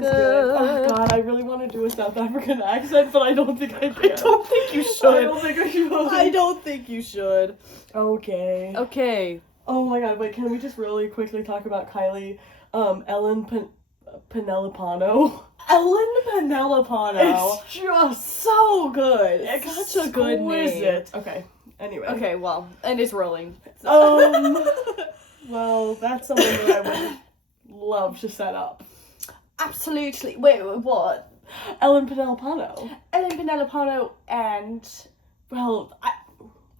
Good. Oh god, I really want to do a South African accent, but I don't think I can. I don't think you should. I don't think I should. I don't think you should. Okay. Okay. Oh my god, wait, can we just really quickly talk about Kylie? Ellen Penelopano. Ellen Penelopano. It's just so good. It's such a good name. exquisite. Okay, anyway. Okay, well, and it's rolling. So. Well, that's something that I would love to set up. Absolutely. Wait, what? Ellen Penelopano. Ellen Penelopano and... Well,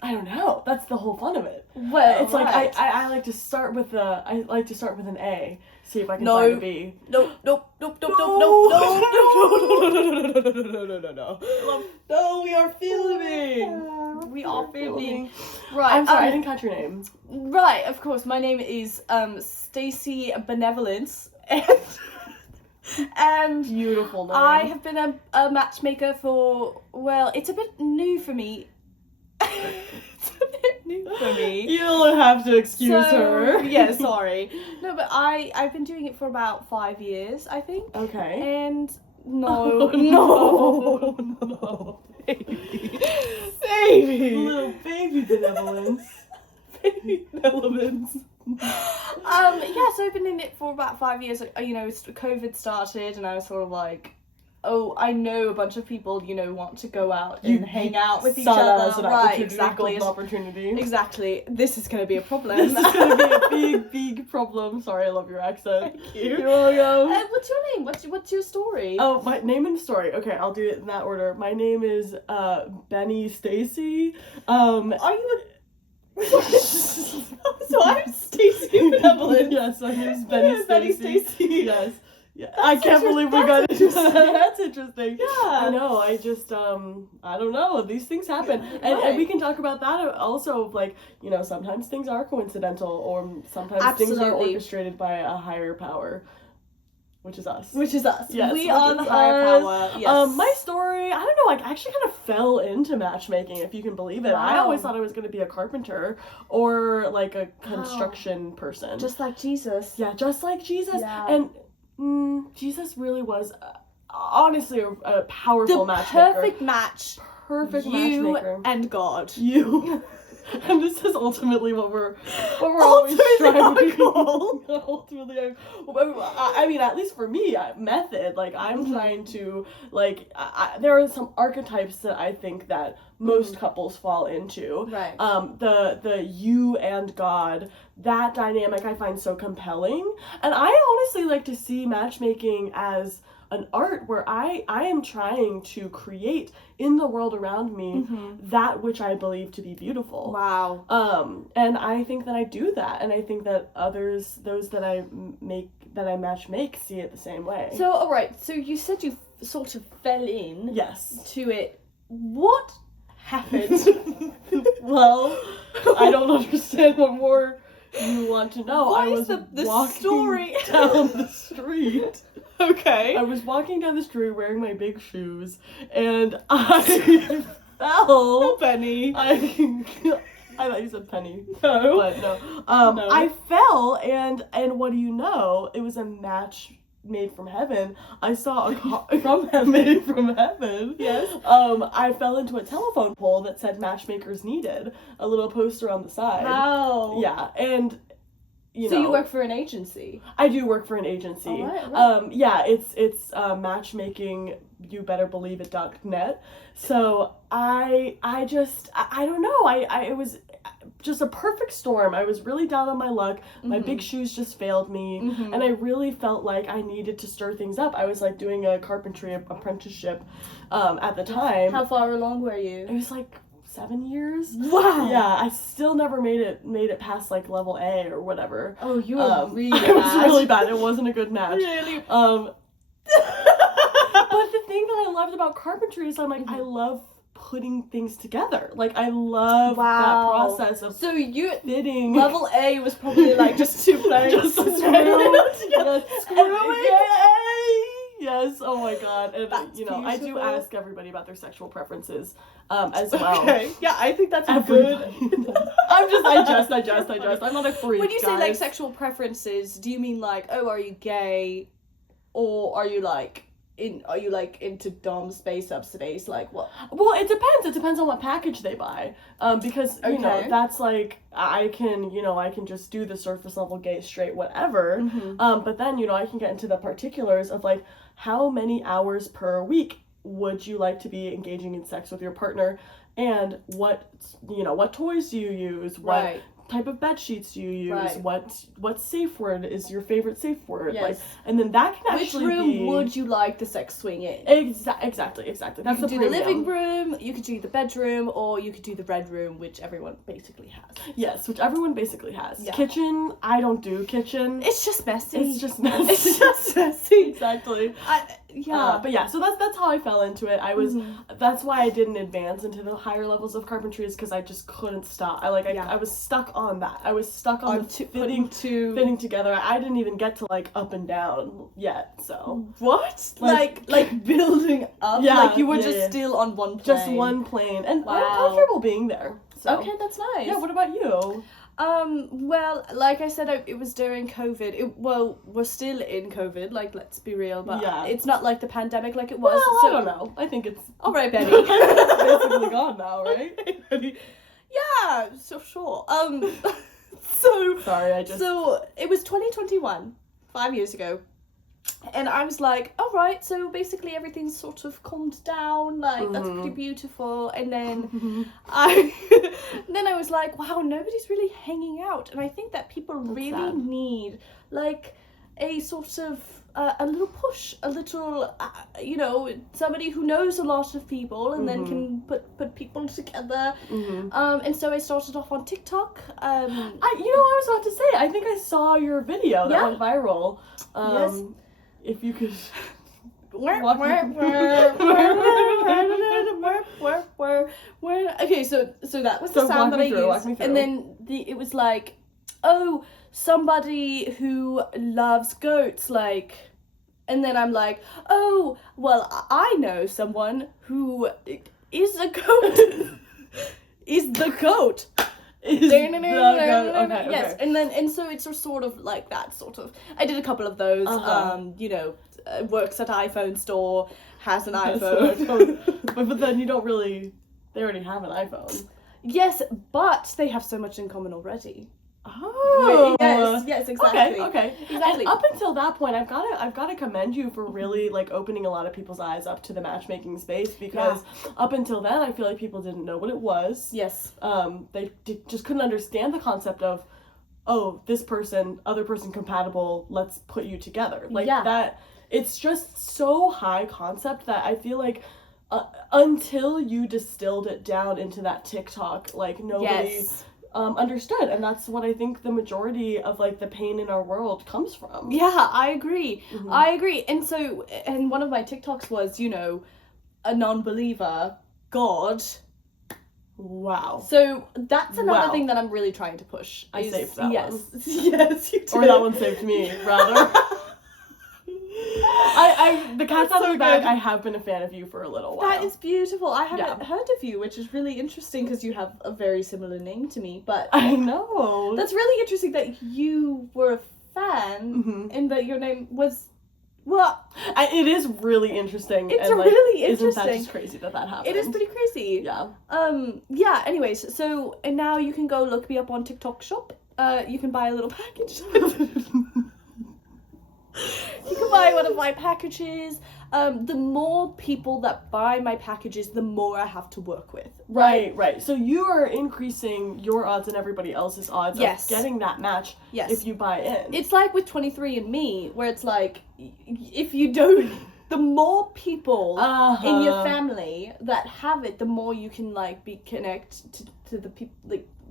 I don't know. That's the whole fun of it. Well, it's like I like to start with an A. See if I can No. find a B. Nope. No. No, we are filming. We are filming. Right. I'm sorry, I didn't catch your name. Right, of course. My name is Stacey Benevolence, and Beautiful name. I have been a matchmaker for, well, it's a bit new for me. It's a bit new for me. You'll have to excuse her. Yeah, sorry. No, but I've been doing it for about 5 years, I think. Okay. And no, baby. baby. Little baby benevolence. Baby benevolence. Yeah, so I've been in it for about 5 years. You know, COVID started, and I was sort of like, oh, I know a bunch of people, you know, want to go out and hang out with each other. As an right, exactly. exactly. Opportunity. Exactly. This is going to be a problem. This is going to be a big problem. Sorry, I love your accent. Thank you. You're welcome. What's your name? What's your story? Oh, my name and story. Okay, I'll do it in that order. My name is Benny Stacy. Are you So I'm Stacey Benevolent. Yes, my name is Benny Stacy. Stacy. Yes. Yeah. I can't believe we got into that. That's interesting. Yeah. I know. I just I don't know. These things happen. And we can talk about that also, like, you know, sometimes things are coincidental, or sometimes things are orchestrated by a higher power. Which is us. Yes, we are the is higher us. power. Yes. My story, I don't know, I actually kind of fell into matchmaking, if you can believe it. Wow. I always thought I was going to be a carpenter or like a construction person. Just like Jesus. Yeah, just like Jesus. Yeah. And Jesus really was, honestly, a powerful matchmaker. Perfect match. Perfect you matchmaker. and God. You. And this is ultimately what we're always trying to do. Ultimately, I mean, at least for me, method. Like, I'm trying to, like, there are some archetypes that I think that most couples fall into. Right. The you and God, that dynamic I find so compelling. And I honestly like to see matchmaking as an art where I am trying to create in the world around me that which I believe to be beautiful. Wow. And I think that I do that, and I think that others, those that I matchmake, see it the same way. So, alright, so you said you sort of fell in Yes. to it. What happened? Well, I don't understand what more you want to know. What I is was the walking story? down the street. Okay. I was walking down the street wearing my big shoes, and I fell. Benny. I thought you said penny. No. But no. No. I fell, and what do you know? It was a match made from heaven. I saw a car from heaven. Made from heaven. Yes. I fell into a telephone pole that said matchmakers needed. A little poster on the side. How? Yeah, and you so know, you work for an agency? I do work for an agency. Alright. Yeah, it's matchmaking, you better believe it.net. So I don't know. It was just a perfect storm. I was really down on my luck. My big shoes just failed me, and I really felt like I needed to stir things up. I was like doing a carpentry apprenticeship at the time. How far along were you? It was like 7 years. Wow. Yeah, I still never made it past like level A or whatever. Oh, you were really bad. It was really bad. It wasn't a good match. Really? But the thing that I loved about carpentry is I'm like, I love putting things together. Like, I love that process of so you fitting. level A was probably like just two planks. Just a screw. Screwing. Yes, oh my god. And That's you know, I do beautiful. ask everybody about their sexual preferences as well. Okay. Yeah, I think that's Everybody. good. I just. I'm not a freak. When you say like guys. sexual preferences, do you mean like, oh, are you gay? or are you like into dom space subsidies? Like what? Well, it depends. It depends on what package they buy. Because you know, Okay. that's like I can just do the surface level gay straight whatever. But then, you know, I can get into the particulars of like how many hours per week would you like to be engaging in sex with your partner, and what toys do you use, what Right. type of bed sheets do you use, Right. what safe word is your favorite safe word, Yes. like, and then that can Which actually room be would you like the sex swing in? exactly You that's could the do the living premium. room, you could do the bedroom, or you could do the red room, which everyone basically has. Yes, which everyone basically has. Yeah. Kitchen, I don't do kitchen. It's just messy. It's just messy. It's just messy. Exactly. Yeah. But yeah, so that's how I fell into it. I was that's why I didn't advance into the higher levels of carpentry, is because I just couldn't stop. I was stuck on that. I was stuck on the fitting together. I didn't even get to like up and down yet. So What? Like building up? Yeah, Like you were yeah, just yeah. still on one plane. just one plane, and I'm Wow. comfortable being there. So Okay, that's nice. yeah. What about you? Well, like I said, it was during COVID. We're still in COVID, like, let's be real, but Yeah. it's not like the pandemic like it was. Well, so, I don't know. I think it's Alright, Betty. it's basically gone now, right? Yeah, so sure. So, Sorry, so it was 2021, 5 years ago. And I was like, alright, so basically everything's sort of calmed down, like, that's pretty beautiful. And then then I was like, wow, nobody's really hanging out. And I think that people really sad. need, like, a sort of, a little push, a little, somebody who knows a lot of people and then can put people together. And so I started off on TikTok. I was about to say, I think I saw your video that Yeah. went viral. Yes. If you could Okay, so that was the So sound walk that I me through, walk used, me through. and then it was like, oh, somebody who loves goats, like, and then I'm like, oh, well, I know someone who is a goat. Is the goat. is the goat. Okay, Yes, okay. and so it's sort of like that sort of. I did a couple of those. Works at iPhone store, has an iPhone. but then you don't really. They already have an iPhone. Yes, but they have so much in common already. Oh, Yes, exactly. Okay. Exactly. And up until that point, I've got to commend you for really like opening a lot of people's eyes up to the matchmaking space, because up until then, I feel like people didn't know what it was. Yes. They just couldn't understand the concept of, oh, this person, other person compatible, let's put you together. Like that. It's just so high concept that I feel like until you distilled it down into that TikTok, like nobody understood, and that's what I think the majority of like the pain in our world comes from. Yeah, I agree. I agree. And so, and one of my TikToks was, a non-believer, God. Wow. So that's another Wow. thing that I'm really trying to push. I saved that yes. one. Yes, you did. Or that one saved me, rather. The cat's out of the bag. good. I have been a fan of you for a little while. That is beautiful. I haven't heard of you, which is really interesting because you have a very similar name to me. But I know. that's really interesting that you were a fan and that your name was. Well, it is really interesting. It's and, really Isn't that interesting. just crazy that happened? It is pretty crazy. Yeah. Yeah, anyways, so, and now you can go look me up on TikTok shop. You can buy a little package. You can buy one of my packages. The more people that buy my packages, the more I have to work with. Right. So you are increasing your odds and everybody else's odds of getting that match if you buy in. It's like with 23andMe, where it's like, if you don't, the more people in your family that have it, the more you can like be connected to the people,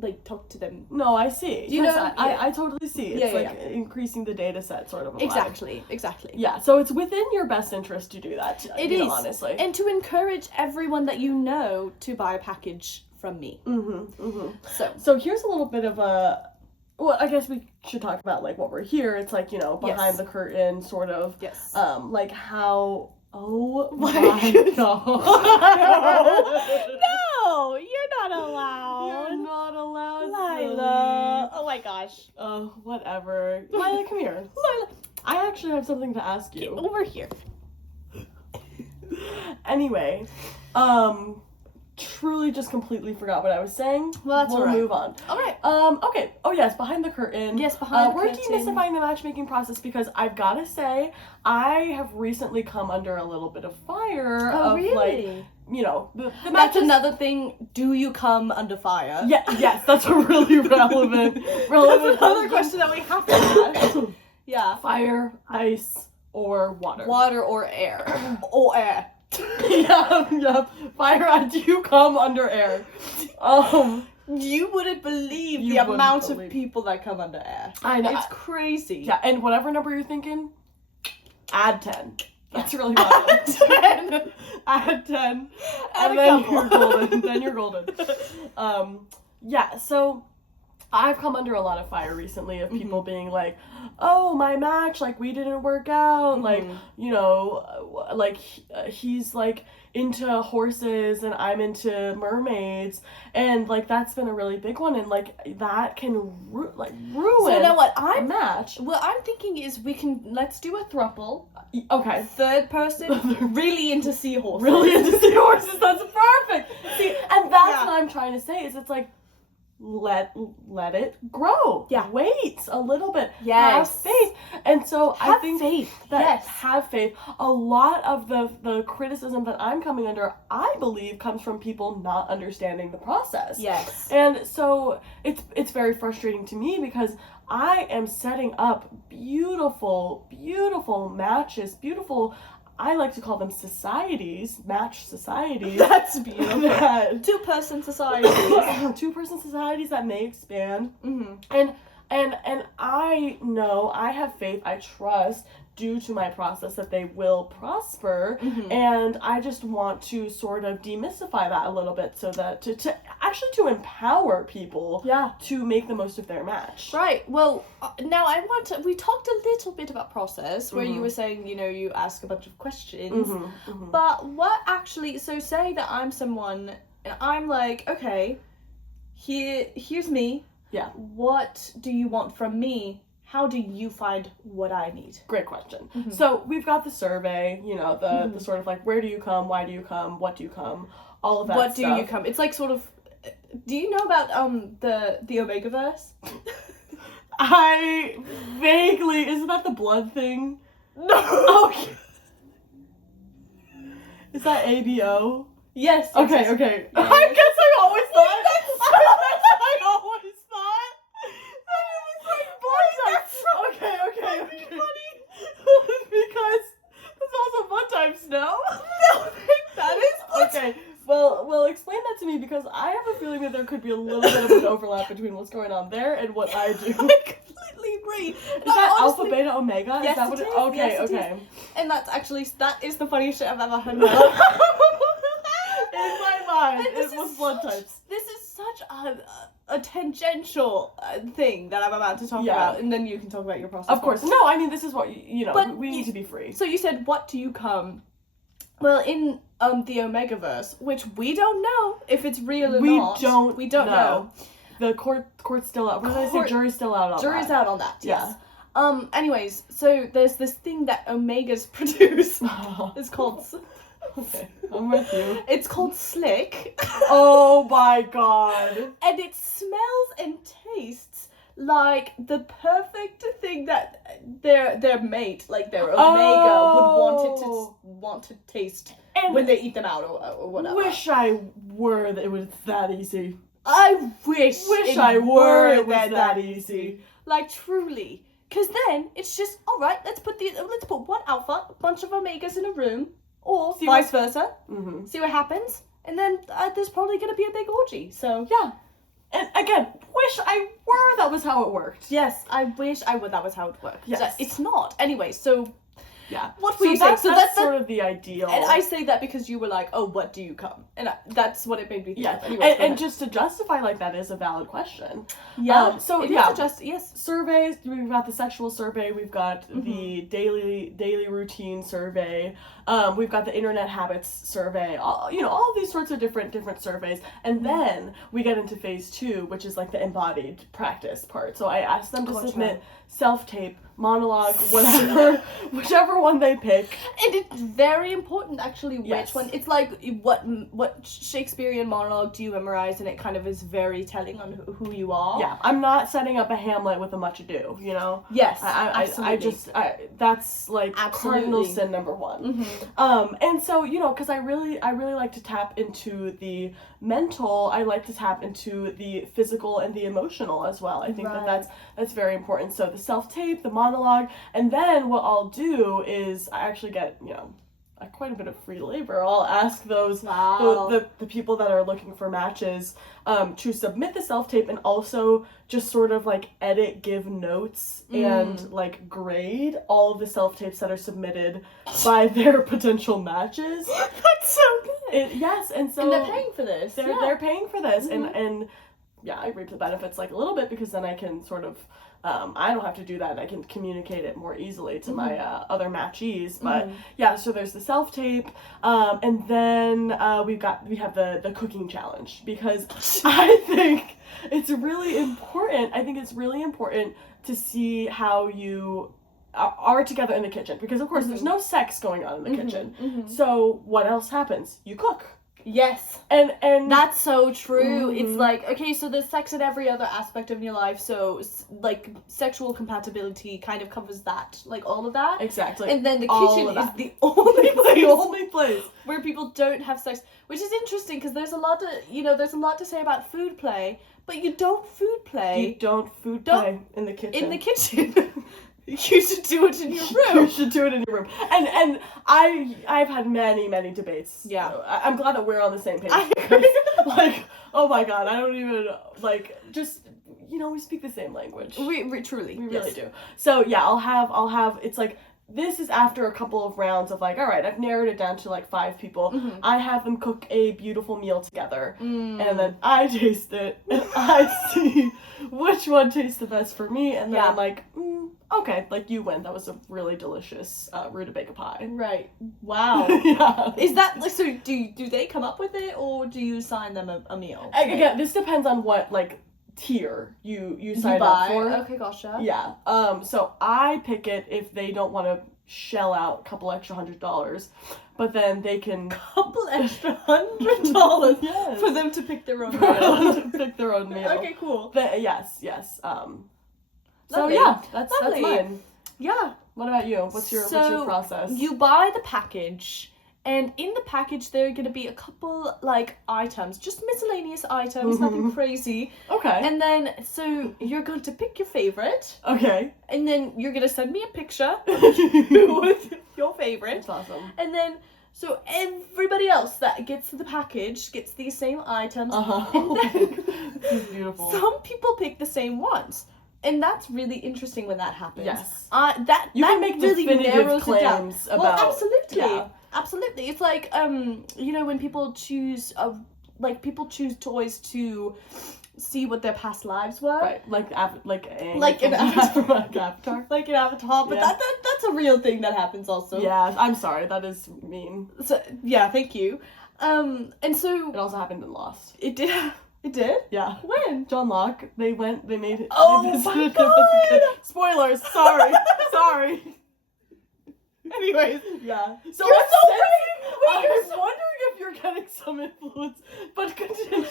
like talk to them. No, I see. Do you know? I totally see. It's increasing the data set sort of. Exactly. Yeah, so it's within your best interest to do that. It is, honestly. and to encourage everyone that you know to buy a package from me. So here's a little bit of a. Well, I guess we should talk about like what we're here. It's like, behind the curtain, sort of. Yes. Like how. Oh my god. No, you're not allowed. You're not allowed, Lila. Oh my gosh. Oh, whatever. Lila, come here. Lila. I actually have something to ask Get you. over here. Anyway, truly just completely forgot what I was saying. Well, that's we'll alright. move on. Alright. Okay. Oh yes, behind the curtain. Yes, behind the we're curtain. demystifying the matchmaking process because I've gotta say, I have recently come under a little bit of fire of like, you know, the That's matches. another thing. Do you come under fire? Yeah, yes, that's a really relevant That's another question that we have to ask. Yeah. Fire, ice, or water. Water or air. Or air. Yeah. Fire, do you come under air? You wouldn't believe You the wouldn't amount believe. of people that come under air. I know. It's crazy. Yeah, and whatever number you're thinking, add 10. That's really Add relevant. 10. Add 10. Add And a then couple. you're golden. Then you're golden. Yeah, so I've come under a lot of fire recently of people being like, oh, my match, like, we didn't work out, like, you know, like, he's, like, into horses and I'm into mermaids, and, like, that's been a really big one, and, like, that can, ruin So now what a match. What I'm thinking is let's do a throuple. Okay. Third person, really into seahorses. Really into seahorses, that's perfect! See, and that's Yeah. what I'm trying to say, is it's like, let it grow. Yeah. Wait a little bit. Yes. Have faith. And so I Have think faith. that Yes. have faith. A lot of the criticism that I'm coming under, I believe, comes from people not understanding the process. Yes. And so it's very frustrating to me because I am setting up beautiful, beautiful matches, beautiful, I like to call them societies, match societies. That's beautiful. that- Two-person society. Two-person societies that may expand. Mm-hmm. And I know, I have faith, I trust, due to my process, that they will prosper. Mm-hmm. And I just want to sort of demystify that a little bit so that to actually to empower people Yeah. to make the most of their match. Right. Well, now we talked a little bit about process where you were saying, you know, you ask a bunch of questions. But what actually, so say that I'm someone and I'm like, okay, here's me. Yeah. What do you want from me? How do you find what I need? Great question. So we've got the survey, you know, the sort of like, where do you come, why do you come, what do you come, all of that What stuff. do you come? It's like sort of, do you know about the Omega-verse? I vaguely, isn't that the blood thing? No. Okay. Is that ABO? Yes. Okay, yes. okay. Yeah, I yes. guess I always thought. I always thought that it was like blood type. Okay. Because it's also blood type snow. No, that is blood Okay. Well, explain that to me because I have a feeling that there could be a little bit of an overlap between what's going on there and what I do. I completely agree. Is that alpha, beta, omega? Yes, is that what it is. Okay, Yes, it okay. And that is the funniest shit I've ever heard in my life. In my mind, And this it was is blood such- types. This is such a tangential thing that I'm about to talk Yeah. about, and then you can talk about your process. Of course. No, I mean, this is what, you know, But we need to be free. So you said, what do you come? Well, in the Omega-verse, which we don't know if it's real or We not. don't We don't know. The court's still out. What did I say? Jury's still out on Jury's that. out on that, yes. Yeah. Anyways, so there's this thing that Omegas produce. It's called... Okay, I'm with you. It's called Slick. Oh my god. And it smells and tastes like the perfect thing that their mate, like their Omega, would want to taste And when they eat them out or whatever. wish I were that it was that easy. I wish Wish it I were it was that that easy. Like truly. Cause then it's just alright, let's put one alpha, a bunch of Omegas in a room, or See vice versa. Mm-hmm. See what happens, and then there's probably gonna be a big orgy. So Yeah. And again, wish I were that was how it worked. yes, I wish I would. That was how it worked. Yes. It's not. Anyway, so Yeah. what were you saying? So that's sort of the ideal. And I say that because you were like, "Oh, what do you come?" And that's what it made me think. Yeah. Of. Anyways, go And ahead. just to justify like that is a valid question. yeah. So it yeah. is just yes. Surveys, we've got the sexual survey, we've got the daily routine survey, we've got the internet habits survey, all of these sorts of different surveys, and then we get into phase 2, which is like the embodied practice part. So I asked them to Gotcha. self-tape, monologue, whatever, whichever one they pick. And it's very important, actually, which Yes. one. It's like, what Shakespearean monologue do you memorize, and it kind of is very telling on who you are. Yeah, I'm not setting up a Hamlet with a much ado, you know? Yes, absolutely. That's like cardinal sin number one. And so, you know, because I really like to tap into the mental, I like to tap into the physical and the emotional as well. I think that's very important. So the self-tape, the monologue, and then what I'll do is I actually get, you know, quite a bit of free labor. I'll ask those the people that are looking for matches to submit the self-tape and also just sort of like edit, give notes, and like grade all of the self-tapes that are submitted by their potential matches. That's so good. Yes, and so and they're paying for this. They're paying for this, and yeah, I reap the benefits like a little bit because then I can sort of I don't have to do that. I can communicate it more easily to my other matchees. But yeah, so there's the self-tape, and then we have the cooking challenge, because I think it's really important. I think it's really important to see how you are together in the kitchen, because of course there's no sex going on in the kitchen. So what else happens? You cook. Yes. And that's so true. It's like, okay, so there's sex in every other aspect of your life, so like sexual compatibility kind of covers that, like all of that. Exactly. And then the kitchen is the only place where people don't have sex, which is interesting because there's a lot to say about food play, but you don't food play. You don't food play in the kitchen. In the kitchen. You should do it in your room. You should do it in your room. And I've had many debates. Yeah. I'm glad that we're on the same page. Like, oh my god, I don't even, like, just, you know, we speak the same language. We truly. We really do. So yeah, I'll have, it's like, this is after a couple of rounds of like, all right, I've narrowed it down to like 5 people. I have them cook a beautiful meal together, and then I taste it, and I see which one tastes the best for me, and then I'm like, okay, like, you win. That was a really delicious rutabaga pie. Right. Wow. Yeah. Is that, like, so do they come up with it, or do you assign them a meal? Again, this depends on what, like, tier you sign up for. Okay, gotcha. Yeah. So I pick it if they don't want to shell out a couple extra $100, but then they can couple extra $100 yes. for them to pick their own meal. To pick their own meal. Okay, cool. Yes. So Lovely. yeah, that's Lovely. mine. Yeah. What about you? What's your process? You buy the package, and in the package there are going to be a couple, like, items, just miscellaneous items, nothing crazy. Okay. And then, so you're going to pick your favorite. Okay. And then you're going to send me a picture with your favorite. That's awesome. And then, so everybody else that gets the package gets these same items. And then this is beautiful. Some people pick the same ones. And that's really interesting when that happens. Yes. That can make really definitive narrows claims it down. about. Well, absolutely. Yeah. Absolutely. It's like, you know, when people choose toys to see what their past lives were. Right. Like an avatar. Like an avatar. Like an avatar. But Yeah. that's a real thing that happens also. Yeah. I'm sorry. That is mean. So, yeah, thank you. And so It also happened in Lost. it did. It did? Yeah. When? John Locke, they made it. Oh my god! Spoilers, sorry. Sorry. Anyways. Yeah. So You're I'm so saying- right! Wait, I you're was wondering if you're getting some influence, but continue.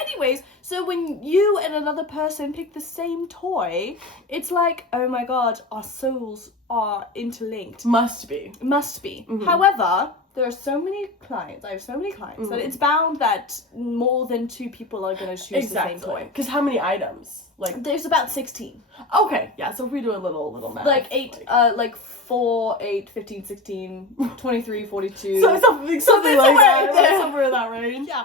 Anyways, so when you and another person pick the same toy, it's like, oh my god, our souls are interlinked. Must be. However, there are so many clients, I have so many clients, that it's bound that more than 2 people are going to choose the same toy. Because how many items? Like, There's about 16. okay, yeah, so if we do a little math. Like 8, like 4, 8, 15, 16, 23, 42. So something like that. Yeah. Somewhere in that range. Yeah.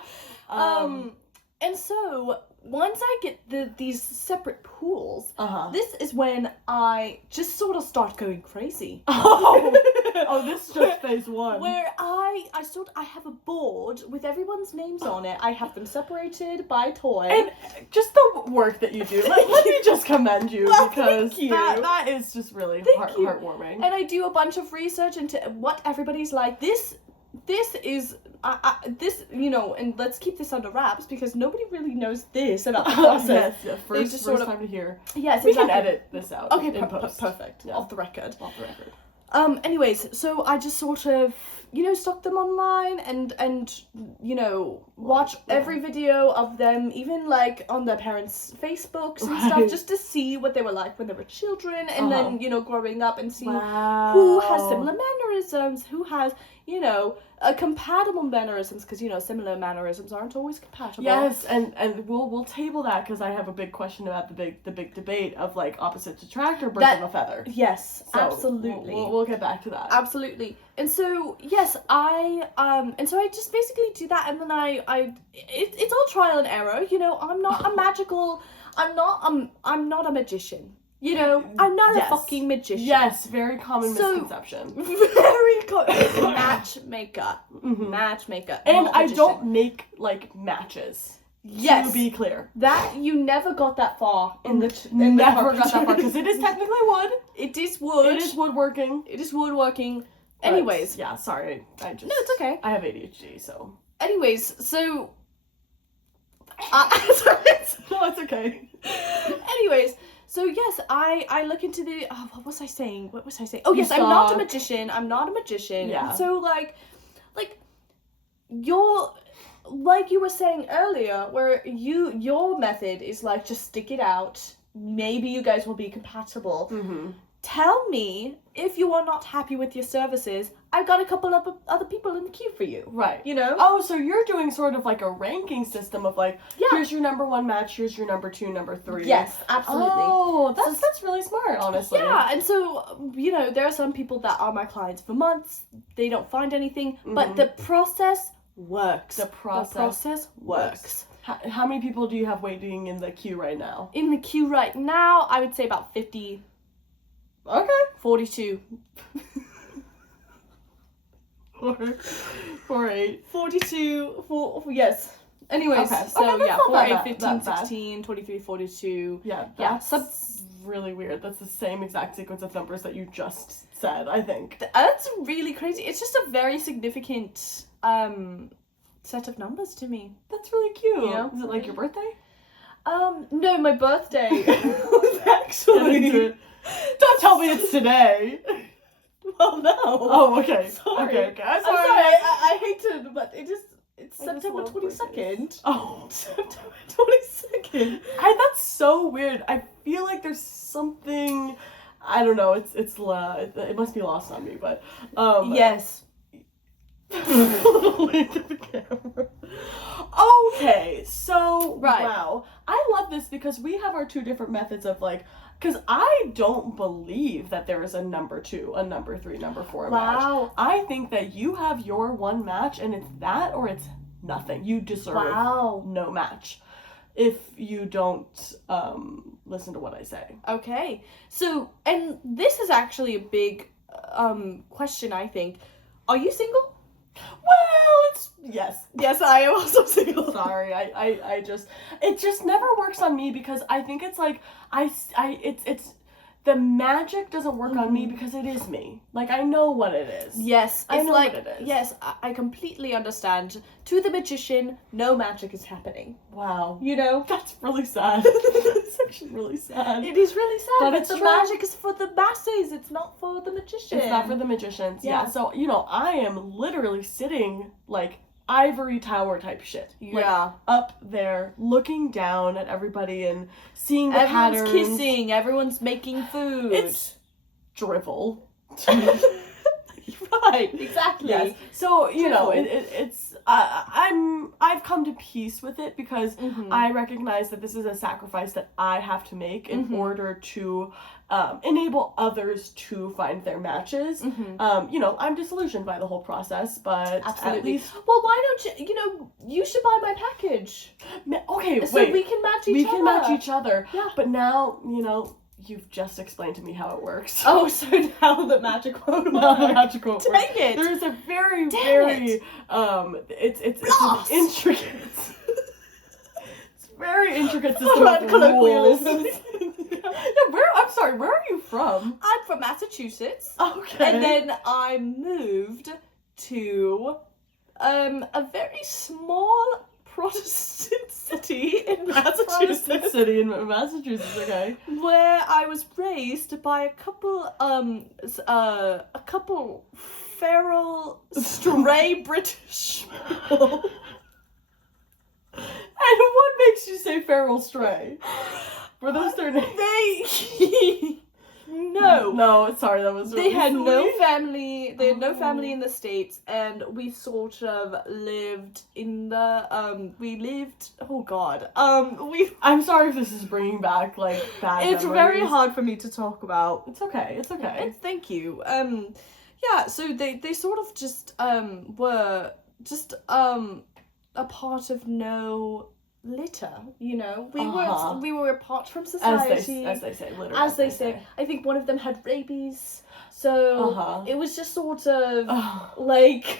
And so once I get these separate pools, this is when I just sort of start going crazy. Oh, this is just phase 1. Where I have a board with everyone's names on it. I have them separated by toy. And just the work that you do. Let me just commend you, Well, because thank you. that is just really Thank you. heartwarming. And I do a bunch of research into what everybody's like. This this is this, you know, and let's keep this under wraps because nobody really knows this about the process. Yes, They first sort of- time to hear. Yes, We exactly. can edit this out. Okay, in post. perfect. Yeah. Off the record. Off the record. Anyways, so I just sort of, you know, stalk them online and you know, watch every video of them, even like on their parents' Facebooks and Right. stuff, just to see what they were like when they were children, and then, you know, growing up and see Wow. who has similar mannerisms, who has, you know, compatible mannerisms, because, you know, similar mannerisms aren't always compatible. Yes, and we'll table that because I have a big question about the big debate of like opposites attract or birds of a feather. Yes, So absolutely. We'll get back to that. Absolutely. And so yes, I just basically do that, and then it's all trial and error. You know, I'm not a magical. I'm not a magician. You know, I'm not Yes. a fucking magician. Yes, very common So- misconception. Very matchmaker. Mhm. Matchmaker. And not I magician. don't make like matches. Yes. To be clear. That you never got that far in the Never got that far because it is technically wood. It is wood. It is woodworking. It is woodworking. But, Anyways. yeah, sorry. I just No, it's okay. I have ADHD, so Anyways, so. no, it's okay. Anyways, so yes, I look into the. Oh, what was I saying? Oh, yes, I'm not a saw- magician. I'm not a magician. Yeah. So like you're. Like you were saying earlier, where your method is like just stick it out. Maybe you guys will be compatible. Mm-hmm. Tell me if you are not happy with your services. I've got a couple of other people in the queue for you. Right. You know? Oh, so you're doing sort of like a ranking system of like, Yeah. here's your number one match, here's your number two, number three. Yes, absolutely. Oh, that's really smart, honestly. Yeah, and so, you know, there are some people that are my clients for months. They don't find anything, but the process works. The process works. How many people do you have waiting in the queue right now? In the queue right now, I would say about 50, Okay. 42. 48. 42, yes. Anyways, Okay. so Okay, that's yeah, not 48, that 15, bad. 16, 23, 42. Yeah, Yeah, that's really weird. That's the same exact sequence of numbers that you just said, I think. That's really crazy. It's just a very significant set of numbers to me. That's really cute. Yeah. Is it like your birthday? No, my birthday was actually. Don't tell me it's today. Well, no. Oh, okay. Sorry. Okay. I'm I'm sorry. sorry. I hate to, but it's I just September love 22nd. Oh. September 22nd. That's so weird. I feel like there's something. I don't know. It must be lost on me, but Yes. Link of the camera. Okay, so Right. wow, I love this because we have our two different methods of like, because I don't believe that there is a number two, a number three, number four match. Wow. I think that you have your one match and it's that or it's nothing. You deserve Wow. no match if you don't listen to what I say. Okay. So, and this is actually a big question, I think. Are you single? Well, it's yes. Yes, I am also single. Sorry, I just it just never works on me because I think it's like it's the magic doesn't work on me because it is me. Like I know what it is. Yes, I it's know like, what it is. yes, I completely understand. To the magician, no magic is happening. Wow. You know? That's really sad. That's actually really sad. It is really sad, But but it's the true. magic is for the masses, it's not for the magician. It's not for the magicians. Yeah. Yeah. So, I am literally sitting like ivory tower type shit. Like, Yeah. up there looking down at everybody and seeing the Everyone's patterns. kissing, everyone's making food. It's drivel. right, exactly. Yes. So Drivel. it's I've come to peace with it because Mhm. I recognize that this is a sacrifice that I have to make in Mhm. order to enable others to find their matches. Mhm. I'm disillusioned by the whole process, but Absolutely. at least Well, why don't you should buy my package. okay, So wait. we can match each We other. can match each other. Yeah. But now, you've just explained to me how it works. Oh, so now the magic won't work. Now the magic won't work. Dang it. There is a very, Damn very it's Blast. an intricate it's a very intricate system Alright, of rules. colloquialisms. I'm sorry, where are you from? I'm from Massachusetts. Okay. And then I moved to a very small Protestant city in Protestant Massachusetts, city in Massachusetts, okay. where I was raised by a couple feral stray British people. And what makes you say feral stray? Were those their names? No, sorry, that was They had silly. no family. They had no family in the States, and we sort of lived in the we lived. Oh God. I'm sorry if this is bringing back like bad It's memories. very hard for me to talk about. It's okay. It's okay. And thank you. Yeah. So they sort of just were just a part of no litter. You know, we were apart from society. As they say, literally. As they say. I think one of them had rabies, so it was just sort of like,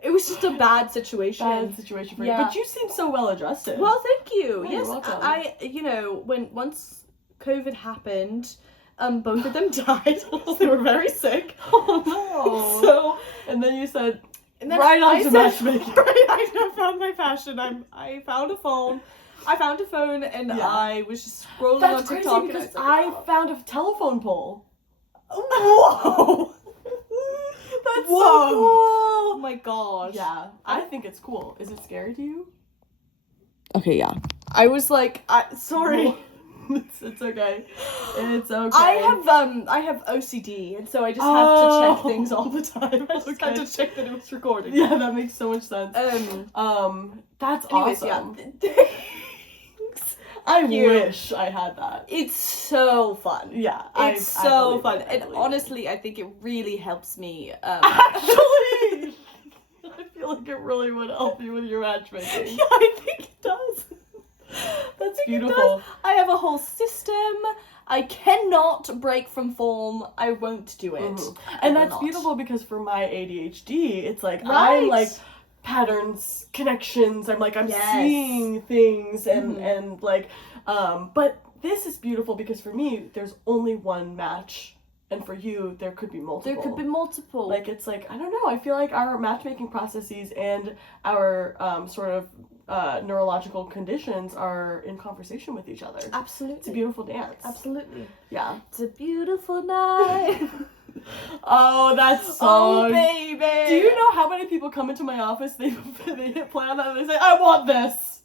it was just a bad situation. Bad situation for you. Yeah. But you seem so well adjusted. Well, thank you. Oh, Yes, you're welcome. I once COVID happened, both of them died. They were very sick. Oh no. So, and then you said, and then right on I to said, matchmaking. Right, I found my passion. I found a phone. I found a phone, and Yeah. I was just scrolling That's on crazy TikTok. because and I I found a telephone pole. Whoa! That's Whoa. so cool. Oh my gosh. Yeah, I think it's cool. Is it scary to you? Okay, yeah. I was like, sorry. It's okay. It's okay. I have OCD, and so I just have to check things all the time. I just had Okay. to check that it was recording. Yeah, that makes so much sense. That's Anyways, awesome. yeah. I you. wish I had that. It's so fun. Yeah, It's I so believe fun. it, I And believe honestly, I think it really helps me. Actually, I feel like it really would help you with your matchmaking. Yeah, I think it does. That's I think it beautiful. does. I have a whole system. I cannot break from form. I won't do it. Mhm. I And will that's not. beautiful because for my ADHD, it's like Right. I'm like patterns, connections. I'm Yes. seeing things and Mhm. and like but this is beautiful because for me there's only one match and for you there could be multiple. There could be multiple. Like it's like I don't know, I feel like our matchmaking processes and our sort of neurological conditions are in conversation with each other. Absolutely. It's a beautiful dance. Absolutely. Yeah. It's a beautiful night. Oh, that Oh, song. baby. Do you know how many people come into my office, they hit play on that and they say, I want this.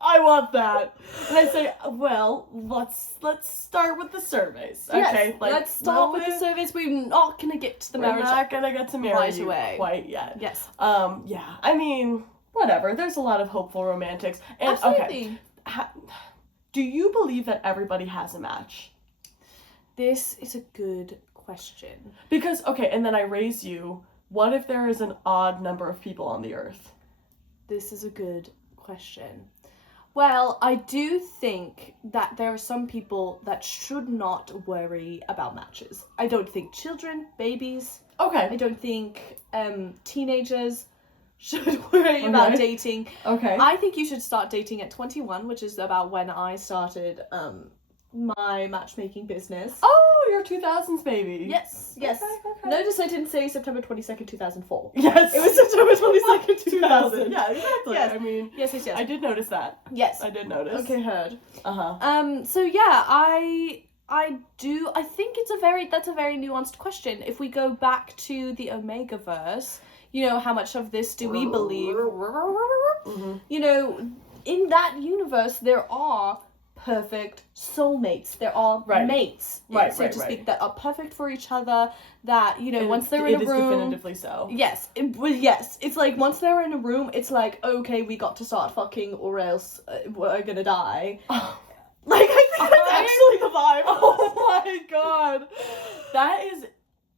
I want that. And I say, well, let's start with the surveys. Yes, Okay? Like, let's start with the surveys. We're not going to get to the We're marriage. not gonna get to marry right you away. quite yet. Yes. Yeah. I mean, whatever. There's a lot of hopeful romantics. And Absolutely. okay. Do you believe that everybody has a match? This is a good question. Because, okay, and then I raise you, what if there is an odd number of people on the earth? This is a good question. Well, I do think that there are some people that should not worry about matches. I don't think children, babies, Okay. I don't think teenagers should worry about Okay. dating. Okay. I think you should start dating at 21, which is about when I started my matchmaking business. Oh, you're 2000s baby. Yes, yes. Okay. Notice I didn't say September 22nd, 2004. Yes. It was September 22nd, 2000. Yeah, exactly. Yes. I mean, Yes, yes, yes. I did notice that. Yes. I did notice. Okay, heard. Uh-huh. So yeah, I think that's a very nuanced question. If we go back to the Omegaverse, you know, how much of this do we believe? Mhm. You know, in that universe there are perfect soulmates. There are Right. mates, Right, so right, to right. speak, that are perfect for each other, that, you know, It once is- they're in it a is room. definitively so. Yes, yes. It's like once they're in a room, it's like, okay, we got to start fucking or else we're gonna die. Like, I think that's actually the vibe. Oh my god. That is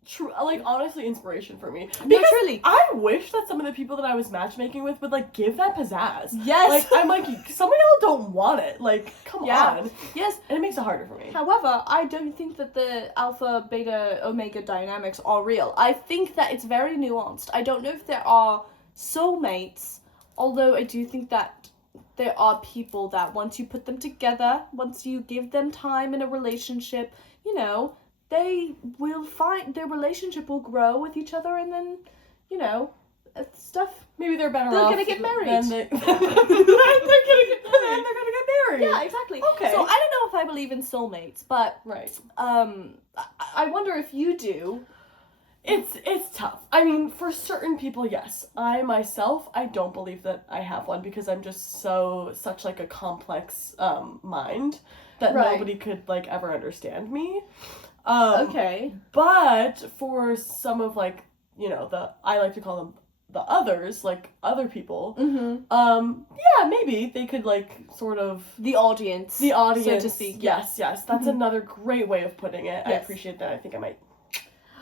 true, like, honestly, inspiration for me. No, Because truly. I wish that some of the people that I was matchmaking with would, like, give that pizzazz. Yes. Like, I'm like, some of y'all don't want it. Like, come Yeah. on. Yes. And it makes it harder for me. However, I don't think that the alpha, beta, omega dynamics are real. I think that it's very nuanced. I don't know if there are soulmates, although I do think that there are people that once you put them together, once you give them time in a relationship, you know, they will find their relationship will grow with each other, and then, stuff. Maybe they're better They're off. gonna get married. They're gonna get married. Yeah, exactly. Okay. So I don't know if I believe in soulmates, but Right. I wonder if you do. It's tough. I mean, for certain people, yes. I myself, I don't believe that I have one because I'm just such like a complex mind that Right. nobody could like ever understand me. Okay. But for some of like, I like to call them the others, like other people. Mm-hmm. Yeah, maybe they could like sort of The audience, so to speak. Yes. That's another great way of putting it. I Yes. appreciate that. I think I might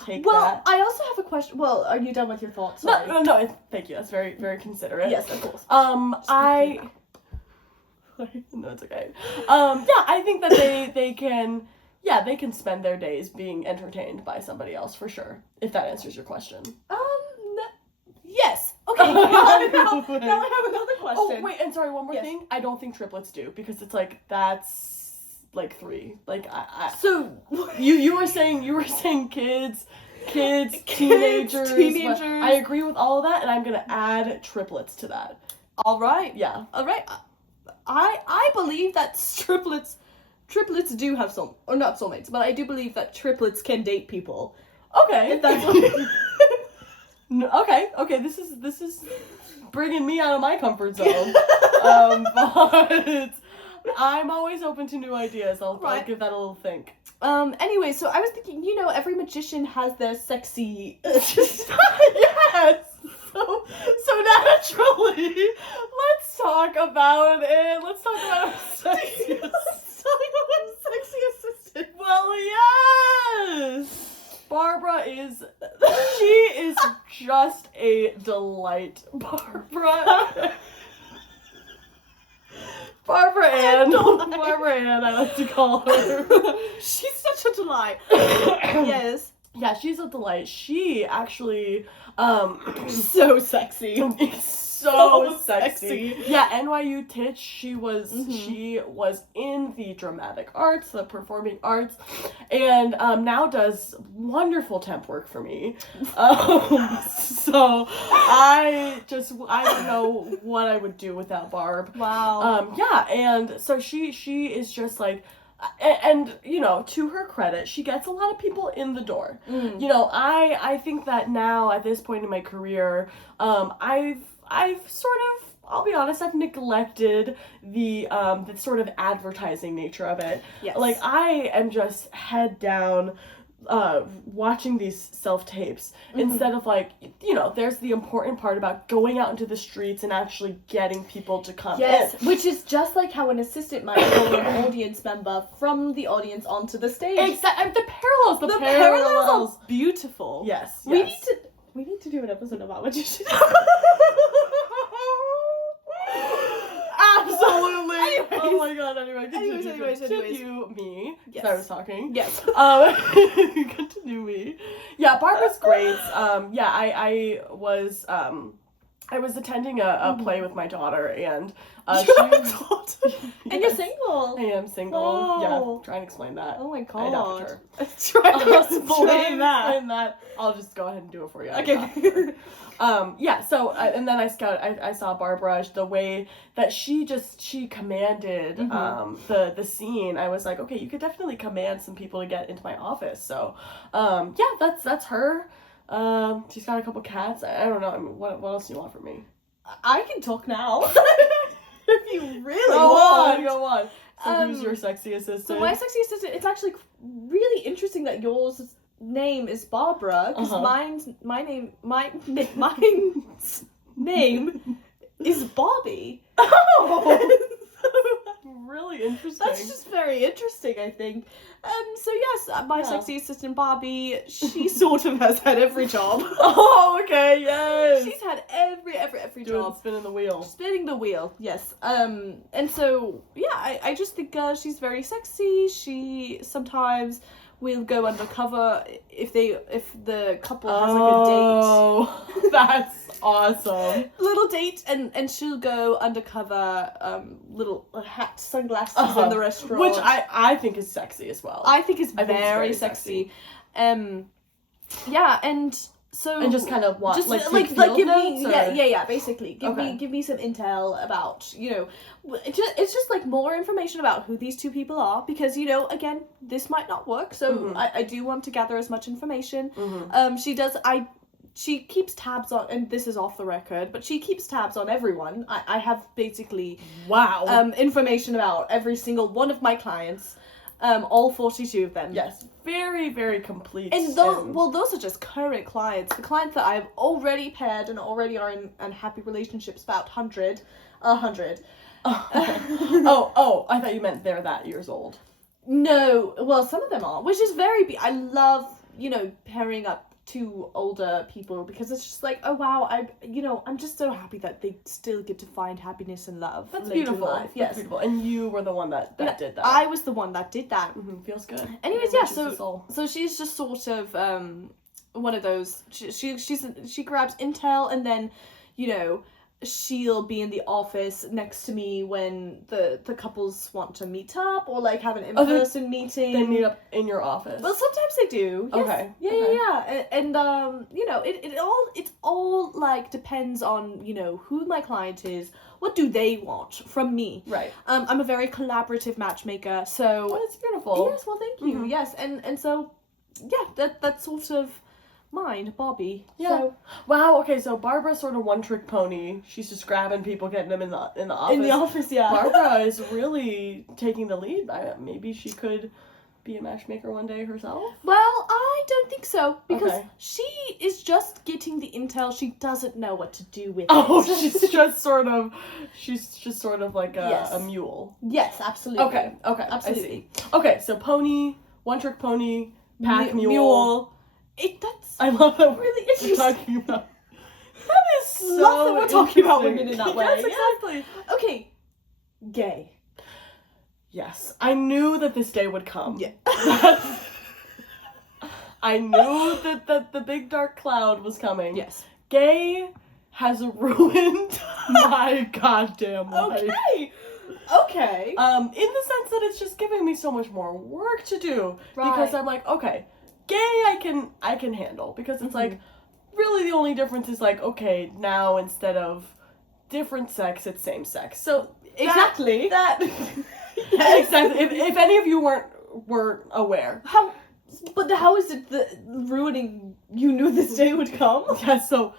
take Well, that. I also have a question. Well, are you done with your thoughts? Sorry. No, thank you. That's very, very considerate. Yes, of course. No, it's okay. Yeah, I think that they can spend their days being entertained by somebody else for sure, if that answers your question. Yes. Okay. Now I have another question. Oh, wait, and sorry, one more Yes. thing. I don't think triplets do, because it's like, that's like 3. Like, So you were saying kids, teenagers. teenagers. I agree with all of that, and I'm gonna add triplets to that. All right. Yeah. All right. I believe that triplets do have or not soulmates, but I do believe that triplets can date people. Okay. If that's Okay, this is bringing me out of my comfort zone. But I'm always open to new ideas. I'll give that a little think. Anyway, so I was thinking, every magician has their sexy. Yes. So naturally, let's talk about it. Let's talk about our sexy assistant. Well, yes. Barbara is just a delight. Barbara Ann, I like to call her. She's such a delight. Yes. Yeah, she's a delight. She actually, so sexy. So sexy. Yeah, NYU Titch, she was in the dramatic arts, the performing arts, and now does wonderful temp work for me. So I don't know what I would do without Barb. Wow. Yeah, and so she is just like, and to her credit, she gets a lot of people in the door. I think that now at this point in my career, I've sort of, I'll be honest, I've neglected the sort of advertising nature of it. Yes. Like, I am just head down watching these self-tapes instead of like, there's the important part about going out into the streets and actually getting people to come in. Which is just like how an assistant might call an audience member from the audience onto the stage. Exactly. The parallels are beautiful. Yes. We need to do an episode about magicians. Absolutely. Anyways. Oh my god. Anyway, continue me. Yes. I was talking. Yes. Continue me. Yeah, Barbara's great. Yeah, I was attending a play with my daughter, and And you're single. I am single. Oh. Yeah, try and explain that. Oh my god. I adopted her. Try to explain Explain that. I'll just go ahead and do it for you. Okay. Yeah, so, and then I saw Barbara, the way that she commanded, the scene. I was like, okay, you could definitely command some people to get into my office. So, yeah, that's her. She's got a couple cats. I don't know. I mean, what else do you want from me? I can talk now. If you really Go want. on. So who's your sexy assistant? So my sexy assistant, it's actually really interesting that yours name is Barbara, because mine's name is Bobby. Oh! Really interesting. That's just very interesting, I think. So yes, my sexy assistant Barbie, she sort of has had every job. Oh, okay, yes. She's had every job. Spinning the wheel. Spinning the wheel, yes. And so yeah, I just think she's very sexy. She sometimes will go undercover if the couple has like a date. Oh, that's awesome. Little date, and she'll go undercover, little hat, sunglasses in the restaurant, which I think is sexy as well. I think is I think it's very sexy. Yeah, and So And just kind of want just like like take field give notes, me or- yeah basically Okay. give me some intel about, you know, it's just like more information about who these two people are, because, you know, again, this might not work, so Mhm. I do want to gather as much information. Mhm. She keeps tabs on, and this is off the record, but she keeps tabs on everyone. I have basically Wow. information about every single one of my clients, all 42 of them. Yes, very, very complete. And those are just current clients. The clients that I've already paired and already are in happy relationships, about 100. Oh, I thought you meant they're that years old. No, well, some of them are, which is I love, you know, pairing up two older people, because it's just like, oh wow, I'm just so happy that they still get to find happiness and love. That's later in beautiful. life. Yes. That's beautiful. And you were the one that did that. I was the one that did that. Feels good. Anyways, It yeah, enriches the soul. so she's just sort of one of those, she grabs intel, and then, you know, she'll be in the office next to me when the couples want to meet up, or like have an in-person meeting. They meet up in your office. Well, sometimes they do. Yes. Okay. Yeah, Okay. yeah. And you know, it all like depends on, you know, who my client is. What do they want from me? Right. I'm a very collaborative matchmaker, so Oh, that's beautiful. yes. Well, thank you. Mhm. Yes, and so yeah, that's sort of mine, Bobby. Yeah. So, Wow. Okay. So Barbara's sort of one trick pony. She's just grabbing people, getting them in the office. in the office, yeah. Barbara is really taking the lead. Maybe she could be a matchmaker one day herself. Well, I don't think so, because Okay. she is just getting the intel. She doesn't know what to do with Oh, it. she's just sort of like Yes. a mule. Yes, absolutely. Okay. Absolutely. I see. Okay. So pony, one trick pony, pack mule. That's I love that really we're interesting. talking about. That is so Love that we're talking about interesting. women in that way. Yes, Yeah. exactly. Okay, gay. Yes, I knew that this day would come. Yeah. I knew that the big dark cloud was coming. Yes. Gay has ruined my goddamn life. Okay. In the sense that it's just giving me so much more work to do. Because Right. I'm like, okay, gay I can handle. Because it's like, really the only difference is like, okay, now instead of different sex, it's same sex. So Exactly. That yeah, exactly. If any of you weren't aware. But how is it that ruining? You knew this day would come. Yeah, so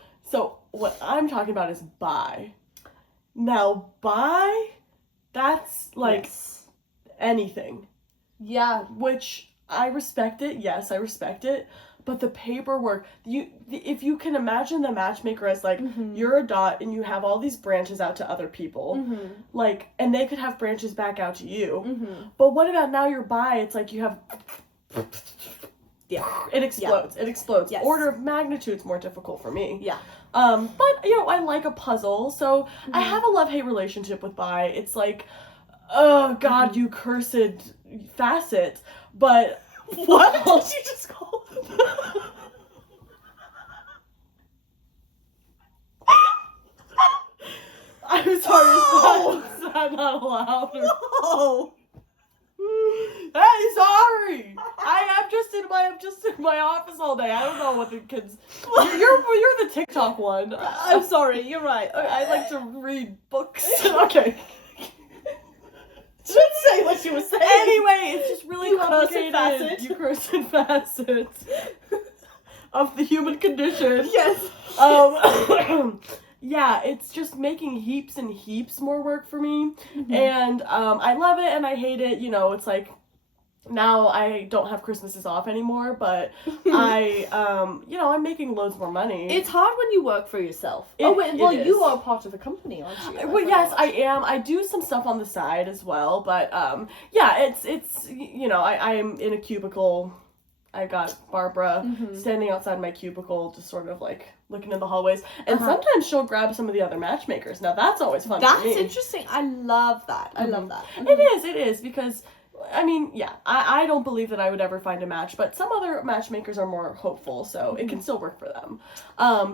what I'm talking about is bi. Now bi, that's like Yes. anything. Yeah. Which I respect it, yes, I respect it. But the paperwork, if you can imagine the matchmaker as like, you're a dot and you have all these branches out to other people, like, and they could have branches back out to you. But what about now you're bi? It's like you have, Yeah. it explodes. It explodes. Yes. Order of magnitude's more difficult for me. Yeah. But you know, I like a puzzle, so I have a love-hate relationship with bi. It's like, oh God, you cursed facet. But What did you just call them? I'm sorry, is that not allowed? No. Hey, sorry. I'm just in my office all day. I don't know what the kids. You're the TikTok one. I'm sorry. You're right. I like to read books. Okay. Should say what you were saying. Anyway, it's just really You cursed complicated. facet. You cursed facet of the human condition. Yes. Yeah, it's just making heaps and heaps more work for me. And I love it and I hate it. You know, it's like now I don't have Christmases off anymore, but I'm making loads more money. It's hard when you work for yourself. It You is. are part of a company, aren't you? Well, yes, I am. I do some stuff on the side as well, but yeah, it's I'm in a cubicle. I got Barbara standing outside my cubicle, just sort of like looking in the hallways, and sometimes she'll grab some of the other matchmakers. Now that's always fun. That's for me. interesting. I love that. I love that. It is because. I mean, yeah, I don't believe that I would ever find a match, but some other matchmakers are more hopeful, so it can still work for them.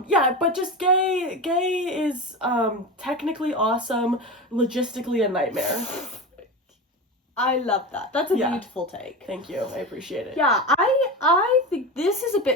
Yeah, but just gay is technically awesome, logistically a nightmare. I love that. That's a Yeah. beautiful take. Thank you, I appreciate it. Yeah, I think this is a bit